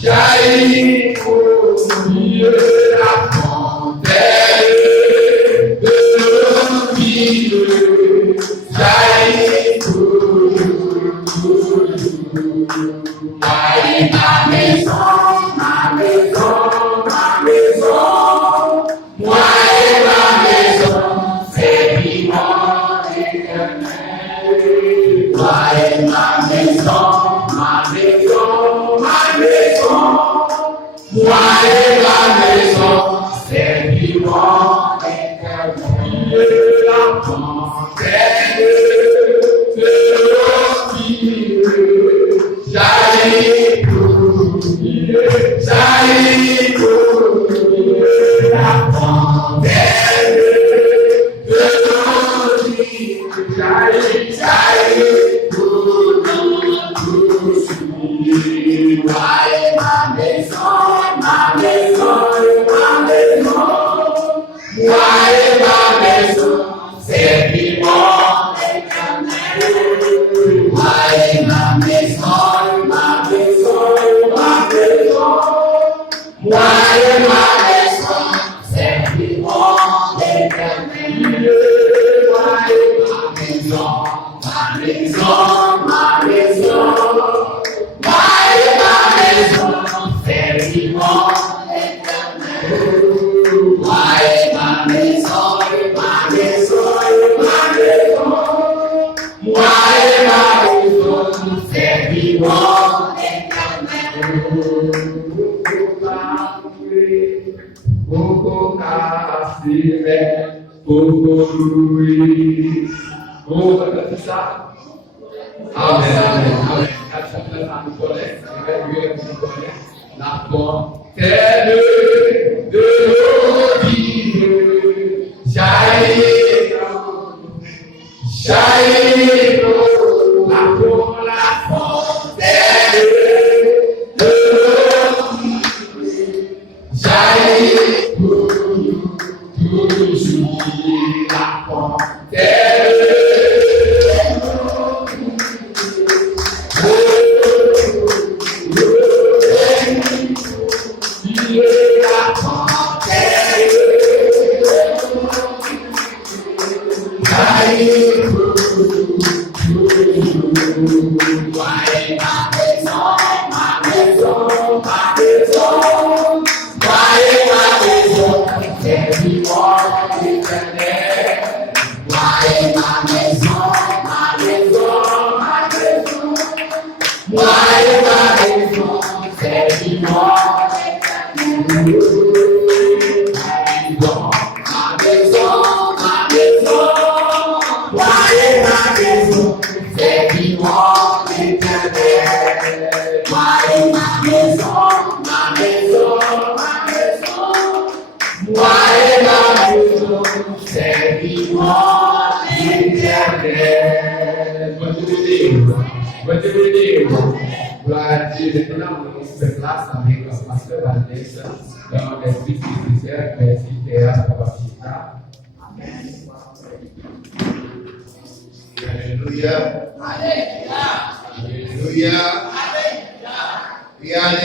jaillit au milieu de la fontaine de nos vies, jaillit toujours. Moi et ma maison, ma maison, ma maison, moi et ma maison, c'est vivant éternel. Moi et ma maison, ma maison, ma maison, moi et ma maison, c'est vivant éternel. La fontaine de nos vies, jaillit pour la fontaine de nos vies, jaillit pour tous. Moi et ma maison, ma maison, ma maison, moi et ma maison, c'est vivant éternel. Moi et ma maison, ma maison, ma maison, moi et ma maison, c'est vivant éternel. Moi et ma maison, ma maison, ma maison, moi et ma maison, c'est vivant éternel. Moi et ma maison, ma maison, ma maison, moi et ma maison, c'est vivant éternel. Beaucoup cassé, beaucoup loué. Vous connaissez ça? Amen, amen, amen. La fontaine de nos vies, jaillit, jaillit, la fontaine de nos vies, jaillit toujours, la fontaine de nos vies, la fontaine jaillit toujours. Moi et ma maison, ma maison, ma maison, moi et ma maison, c'est vivant éternel. Moi et ma maison, ma maison, ma maison, moi et ma maison, c'est vivant éternel. Ma maison, ma maison, moi et ma maison, c'est vivant éternel. Moi et ma maison, ma maison, ma maison, moi et ma maison, c'est vivant éternel. Bonne journée. Gloire à Dieu. Maintenant, on se place avec le pasteur Valdez dans l'esprit spirituel. Merci Théa Kapapita. Amen. Alléluia. Alléluia. Alléluia.